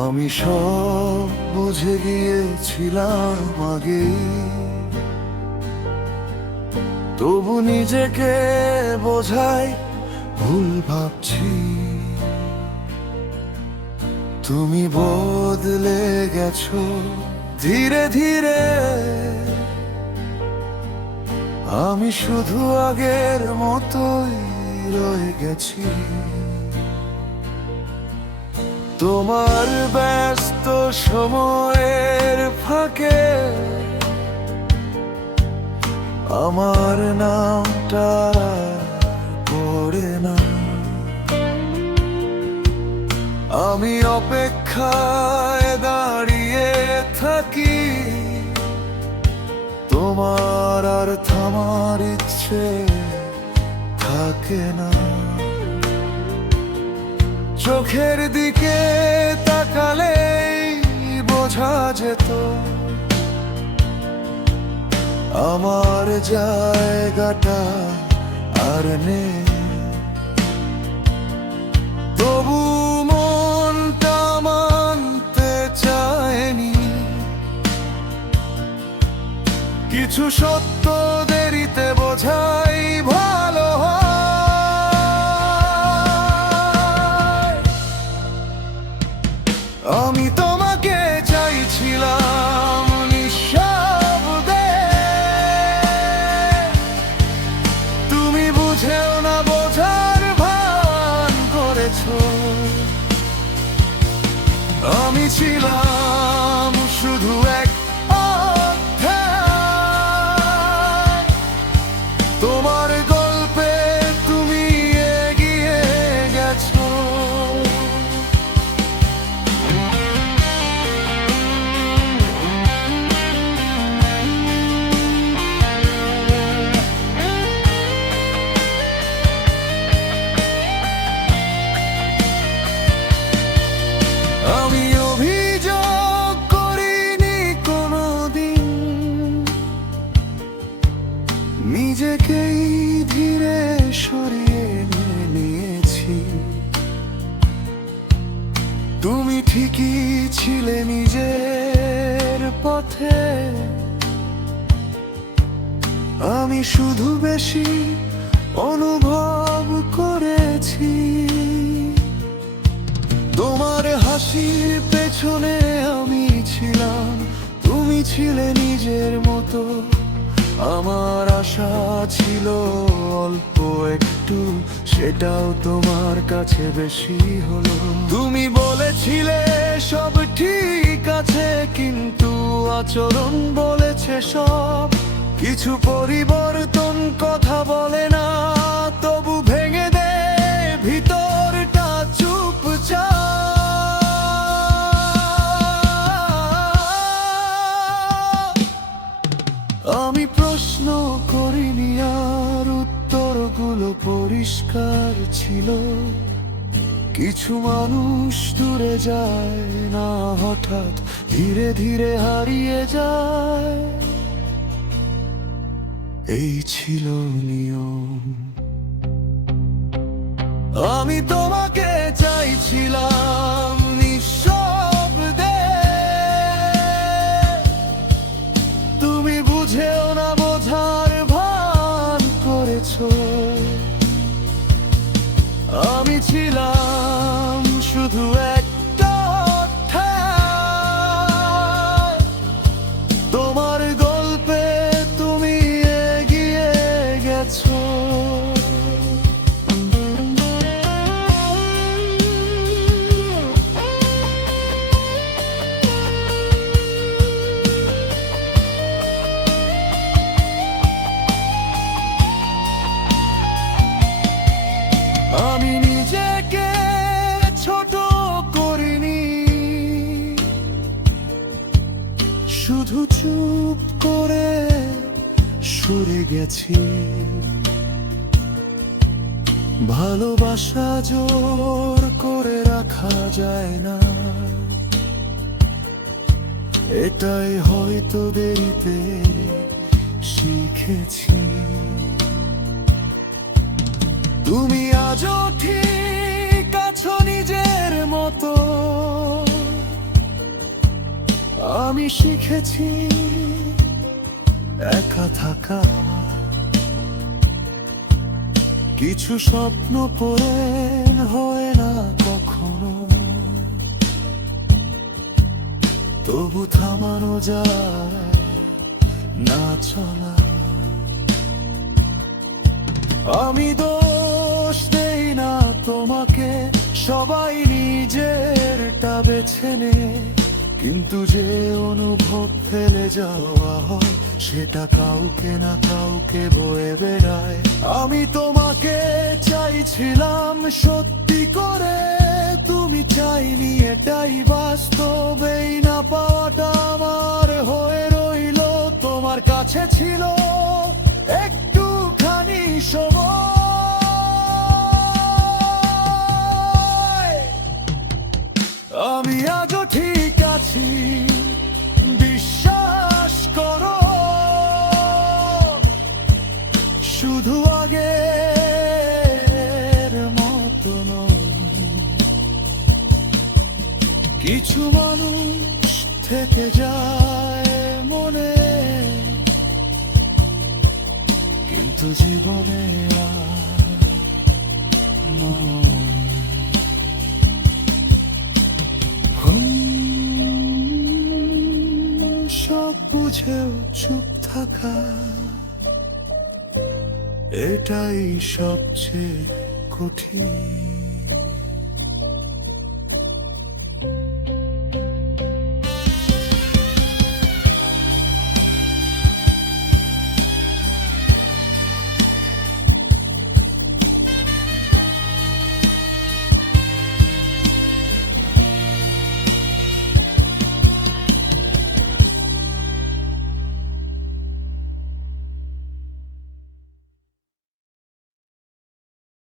আমি সব বুঝে গিয়েছিলাম আগে, তবু নিজেকে বোঝাই ভুল ভাবছি। তুমি বদলে গেছো ধীরে ধীরে, আমি শুধু আগের মতোই রয়ে গেছি। তোমার ব্যস্ত সময়ের ফাঁকে আমার নামটা পড়ে না। আমি অপেক্ষায় দাঁড়িয়ে থাকি, তোমার আর থামার ইচ্ছে থাকে না। চোখের দিকে তাকালেই বোঝা যেত আমার জায়গাটা আর নেই। তবু মনটা মানতে চায়নি, কিছু সত্য দেরিতে বোঝাই ভালো হয়। আমি তোমাকে চাইছিলাম নিঃশব্দে, তুমি বুঝেও না বোঝার ভান করেছো। আমি ছিলাম শুধু এক অধ্যায়, তোমার গল্পে তুমি এগিয়ে গেছো। আমি অভিযোগ করিনি কোনোদিন, নিজেকেই ধীরে সরিয়ে নিয়েছি। তুমি ঠিকই ছিলে নিজের পথে, আমি শুধু বেশি অনুভব করেছি। তোমার হাসির পেছনে আমি ছিলাম, তুমি ছিলে নিজের মতো। আমার আশা ছিল অল্প একটু, সেটাও তোমার কাছে বেশি হলো। তুমি বলেছিলে সব ঠিক আছে, কিন্তু আচরণ বলেছে সব কিছু পরিবর্তন। কথা বলে না, তবু ভেঙে দে ভিতরটা চুপচাপ। আমি প্রশ্ন করিনি আর উত্তরগুলো পরিষ্কার ছিল। কিছু মানুষ দূরে যায় না, হঠাৎ ধীরে ধীরে হারিয়ে যায়, এই ছিল নিয়ম। আমি তোমাকে চাইছিলাম নিঃশব্দে, তুমি বুঝেও না বোঝার ভান করেছো। আমি ছিলাম শুধু একটা অধ্যায়, তোমার গল্পে তুমি এগিয়ে গেছো। আমি নিজেকে ছোট করিনি, শুধু চুপ করে সরে গেছি। ভালোবাসা জোর করে রাখা যায় না, এটাই হয়তো দেরিতে শিখেছি। তুমি আজও ঠিক আছো নিজের মতো, আমি শিখেছি একা থাকা, কিছু স্বপ্ন পূরণ হয় না কখনো, তবু থামানো যায় না চলা। আমি দোষ দেই না তোমাকে, সবাই নিজেরটা বেছে নে, কিন্তু যে অনুভব ফেলে যাওয়া হয় সেটা কাউকে না কাউকে বয়ে বেড়ায়। আমি তোমাকে চাইছিলাম সত্যি করে, তুমি চাইনি, এটাই বাস্তব। এই না পাওয়াটা আমার হয়ে রইলো, তোমার কাছে ছিল একটুখানি সময়। আমি আজও ঠিক আছি, বিশ্বাস করো, শুধু আগের মতো নই। কিছু মানুষ থেকে যায় মনে, কিন্তু জীবনে আর নয়। সব বুঝেও চুপ থাকা, এটাই সবচেয়ে কঠিন।